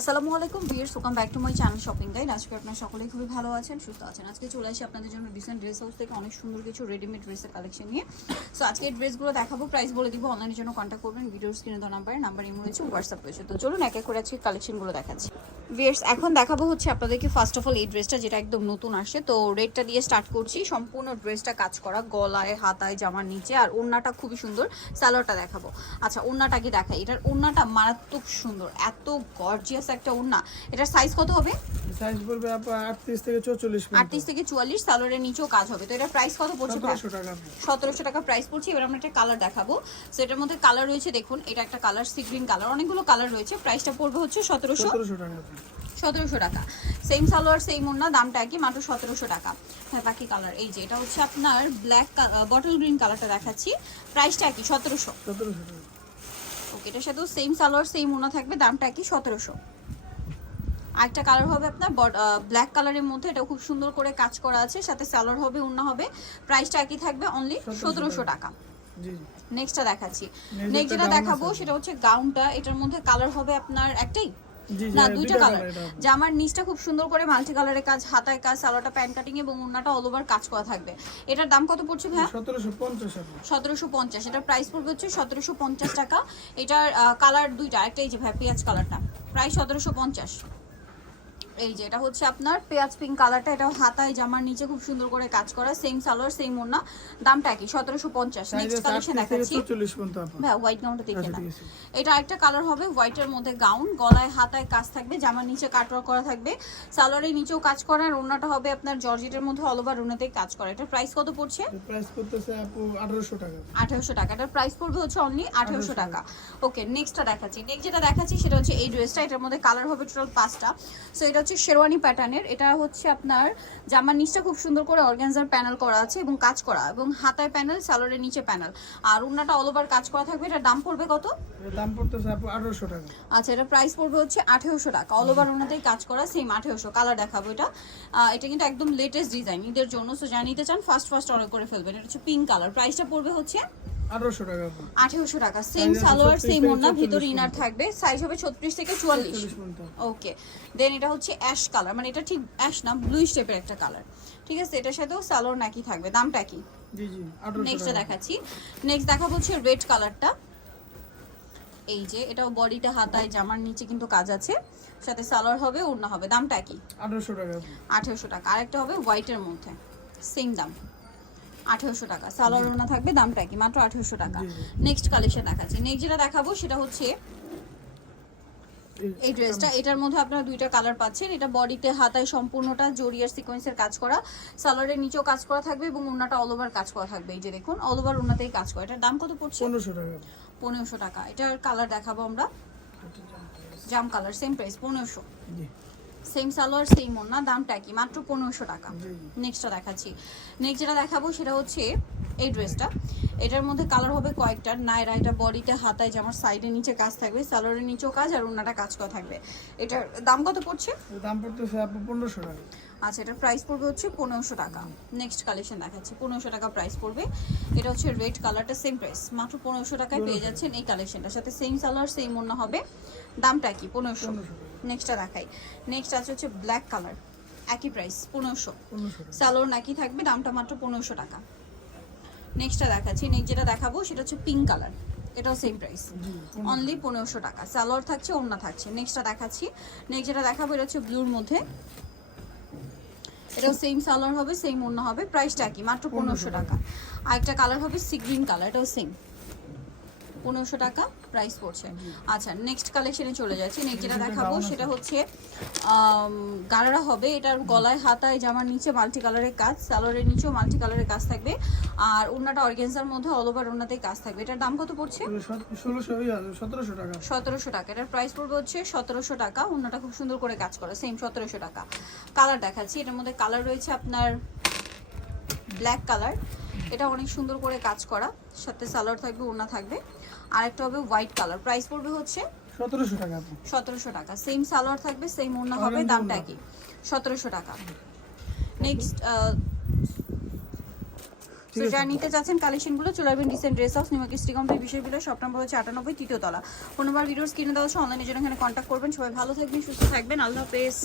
আসসালামু আলাইকুম viewers, welcome back to my channel shopping guide. আজকে আপনারা সকলেই খুবই ভালো আছেন, সুস্থ আছেন। আজকে চলে আসি আপনাদের জন্য ডিসেন্ট ড্রেস হাউস থেকে অনেক সুন্দর কিছু রেডিমেড ড্রেসের কালেকশন নিয়ে। সো আজকে এই ড্রেসগুলো দেখাবো, প্রাইস বলে দিব। অনলাইনের জন্য কন্ট্যাক্ট করবেন, ভিডিওর স্ক্রিনে দেওয়া নাম্বার ইমো রয়েছে, হোয়াটসঅ্যাপ রয়েছে। তো চলুন এক এক করে আজকে কালেকশনগুলো দেখাচ্ছি। ভিউয়ার্স, এখন দেখাবো হচ্ছে আপনাদেরকে ফার্স্ট অফ অল এই ড্রেসটা, যেটা একদম নতুন আসছে। তো রেডটা দিয়ে স্টার্ট করছি। সম্পূর্ণ ড্রেসটা কাজ করা, গলায়, হাতায়, জামার নিচে, আর ওড়নাটা খুবই সুন্দর। সালোয়ারটা দেখাবো। আচ্ছা, ওড়নাটা কি দেখাই? এটার ওড়নাটা মারাত্মক সুন্দর, এত গর্জিয়াস একটা ওড়না। এটার সাইজ কত হবে? সাইজ বলবে আপা 38 থেকে 44 38 থেকে 44। সালোয়ারের নিচেও কাজ হবে। তো এটার প্রাইস কত পড়ছে? 1700 টাকা। 1700 টাকা প্রাইস পড়ছে। এবার আমরা একটা কালার দেখাবো। সো এটার মধ্যে কালার রয়েছে, দেখুন এটা একটা কালার, সি গ্রিন কালার, অনেকগুলো কালার রয়েছে। প্রাইসটা পড়বে হচ্ছে 1700 টাকা। 1700 টাকা। সেম সালোয়ার সেম ওড়না, দামটা একই, মাত্র 1700 টাকা। হ্যাঁ, বাকি কালার এই যে এটা হচ্ছে আপনার ব্ল্যাক বটল গ্রিন কালারটা দেখাচ্ছি, প্রাইসটা একই 1700 টাকা। ওকে, এটার সাথেও সেম সালোয়ার সেম ওড়না থাকবে, দামটা একই 1700। আরেকটা কালার হবে আপনার ব্ল্যাক কালারের মধ্যে, এটা খুব সুন্দর করে কাজ করা আছে, সাথে সালোয়ার হবে, ওড়না হবে, প্রাইসটা একই থাকবে, অনলি 1700 টাকা। জি, নেক্সটটা দেখাচ্ছি। নেক্সট যেটা দেখাবো সেটা হচ্ছে গাউনটা। এটার মধ্যে কালার হবে আপনার একটাই না, দুইটা কালার। জামার নিচটা খুব সুন্দর করে মাল্টি কালারের কাজ, হাতায় কাজ, সালোয়ারটা প্যান্ট কাটিং এবং ওড়নাটা অল ওভার কাজ করা থাকবে। এটার দাম কত পড়ছে ভাই? 1750। এটার প্রাইস পড়বে হচ্ছে 1750 টাকা। এটার কালার দুইটা, একটা এই যে ভাই পেঁয়াজ কালারটা, প্রাইস 1750। এই যে এটা হচ্ছে আপনার পেঁয়াজ পিঙ্ক কালারটা, এটা হাতায় জামার নিচে খুব সুন্দর করে কাজ করা, সেম সালোয়ার সেম ওড়না, দামটা কি 1750। নেক্সট কালেকশন দেখাচ্ছি ভাই, হোয়াইট গাউনটা দেখে না। এটা একটা কালার হবে হোয়াইটের মধ্যে গাউন, গলায় হাতায় কাজ থাকবে, জামার নিচে কাটওয়ার্ক করা থাকবে, সালোয়ারের নিচেও কাজ করা, আর ওড়নাটা হবে আপনার জর্জেটের মধ্যে অল ওভার ওড়নাতেই কাজ করা। এটার প্রাইস কত পড়ছে? প্রাইস করতেছে আপু 1800 টাকা। 1800 টাকা। এটার প্রাইস পড়বে হচ্ছে অনলি 1800 টাকা। ওকে, নেক্সটটা দেখাচ্ছি। নেক্সট যেটা দেখাচ্ছি সেটা হচ্ছে এই ড্রেসটা। এটার মধ্যে কালার হবে টোটাল 5টা। সো এটা হচ্ছে শেরওয়ানি প্যাটার্নের। এটা হচ্ছে আপনার জামার নিচটা খুব সুন্দর করে অর্গানজার প্যানেল করা আছে এবং কাজ করা, এবং হাতায় প্যানেল, সালোয়ারের নিচে প্যানেল, আর ওড়নাটা অল ওভার কাজ করা থাকবে। এটার দাম পড়বে কত? এর দাম পড়তেছে আপু 1800 টাকা। আচ্ছা, এটা প্রাইস পড়বে হচ্ছে 1800 টাকা। অল ওভার ওড়নাতেই কাজ করা, সেম 1800। কালার দেখাবো এটা। এটা কিন্তু একদম লেটেস্ট ডিজাইন ঈদের জন্য। সো যা নিতে চান ফার্স্ট অর্ডার করে ফেলবেন। এটা হচ্ছে পিঙ্ক কালার, প্রাইসটা পড়বে হচ্ছে 1800 টাকা। 1800 টাকা। সেম সালোয়ার সেম ওড়না, ভিতরে ইনার থাকবে, সাইজ হবে 36 থেকে 44। ওকে, দেন এটা হচ্ছে অ্যাশ কালার, মানে এটা ঠিক অ্যাশ না, ব্লুইশ টাইপের একটা কালার। ঠিক আছে, এটার সাথেও সালোয়ার নাকি থাকবে, দামটা কি? জি জি 1800 নেক্সটটা দেখাচ্ছি। নেক্সট দেখাবো হচ্ছে রেড কালারটা। এই যে এটাও বডিটা, হাতায়, জামার নিচে কিন্তু কাজ আছে, সাথে সালোয়ার হবে, ওড়না হবে, দামটা কি? 1800 টাকা। 1800 টাকা। আরেকটা হবে হোয়াইটের মধ্যে, সেম দাম 1800 টাকা। সালোয়ার ওড়না থাকবে, দামটা কি? মাত্র 1800 টাকা। নেক্সট কালেকশন দেখাচ্ছি। নেক্সট যেটা দেখাবো সেটা হচ্ছে এই ড্রেসটা। এটার মধ্যে আপনারা দুইটা কালার পাচ্ছেন। এটা বডিতে, হাতায় সম্পূর্ণটা জরিয়ার সিকোয়েন্সের কাজ করা, সালোয়ারের নিচেও কাজ করা থাকবে এবং ওড়নাটা অল ওভার কাজ করা থাকবে। এই যে দেখুন, অল ওভার ওড়নাতেই কাজ করা। এটার দাম কত পড়ছে? 1500 টাকা। 1500 টাকা। এটার কালার দেখাবো আমরা, জাম কালার, সেম প্রাইস 1500। জি, সেম সালোয়ার সেম ওড়না, দামটা কি? মাত্র 1500 টাকা। নেক্সটটা দেখাচ্ছি। নেক্সট যেটা দেখাবো সেটা হচ্ছে এই ড্রেসটা। এটার মধ্যে কালার হবে কয়েকটা। নায়রা, এটা বডিতে, হাতায়, জামার সাইডে নিচে কাজ থাকবে, সালোয়ারের নিচেও কাজ, আর ওড়নাটা কাজ করা থাকবে। এটার দাম কত পড়ছে? এর দাম পড়তেছে আপু 1500 টাকা। আচ্ছা, এটার প্রাইস পড়বে হচ্ছে 1500 টাকা। নেক্সট কালেকশন দেখাচ্ছি, 1500 টাকা প্রাইস পড়বে। এটা হচ্ছে রেড কালারটা, সেম প্রাইস, মাত্র 1500 টাকায় পেয়ে যাচ্ছেন এই কালেকশনটার সাথে। সেম সালোয়ার সেম ওড়না হবে, দামটা কি? 1500। নেক্সটটা দেখাই। নেক্সট আছে হচ্ছে ব্ল্যাক কালার, একই প্রাইস 1500। সালোয়ার নাকি থাকবে, দামটা মাত্র 1500 টাকা। নেক্সটটা দেখাচ্ছি। নেক্সট যেটা দেখাবো সেটা হচ্ছে পিঙ্ক কালার, এটাও সেম প্রাইস, অনলি 1500 টাকা। সালোয়ার থাকছে, ওড়না থাকছে। নেক্সটটা দেখাচ্ছি। নেক্সট যেটা দেখাবো এটা হচ্ছে ব্লুর মধ্যে, এটাও সেম সালোয়ার হবে, সেম ওড়না হবে, প্রাইসটা কি? মাত্র 1500 টাকা। আরেকটা কালার হবে সি গ্রিন কালার, এটাও সেম 1500 টাকা প্রাইস পড়ছে। আচ্ছা, নেক্সট কালেকশনে চলে যাচ্ছি। নেক্সট যেটা দেখাবো সেটা হচ্ছে গারারা হবে। এটার গলায়, হাতায়, জামার নিচে মাল্টি কালারের কাজ, সালোয়ারের নিচেও মাল্টি কালারের কাজ থাকবে, আর ওড়নাটা অর্গানজার মধ্যে অল ওভার ওড়নাতেই কাজ থাকবে। এটার দাম কত পড়ছে? 1700 টাকা। 1700 টাকা। এটার প্রাইস পড়বে হচ্ছে 1700 টাকা। ওড়নাটা খুব সুন্দর করে কাজ করা, সেম 1700 টাকা। কালার দেখাচ্ছি। এটার মধ্যে কালার রয়েছে আপনার ব্ল্যাক কালার, এটা অনেক সুন্দর করে কাজ করা, সাথে সালোয়ার থাকবে, ওড়না থাকবে। আরেকটা হবে হোয়াইট কালার, প্রাইস পড়বে হচ্ছে 1700 টাকা। 1700 টাকা। সেম সালোয়ার থাকবে, সেম ওড়না হবে, দামটা কি? 1700 টাকা। নেক্সট তো যারা নিতে চাচ্ছেন কালেকশনগুলো চলে আসবেন dissent dress house new market complete বিষয়গুলো শপ নাম্বার হচ্ছে 98 তৃতীয় তলা। ফোন নাম্বার ভিডিওস কিনে দেওয়া হচ্ছে, অনলাইনে জন্য এখানে কন্ট্যাক্ট করবেন। সবাই ভালো থাকবেন, সুস্থ থাকবেন, আল্লাহ হাফেজ।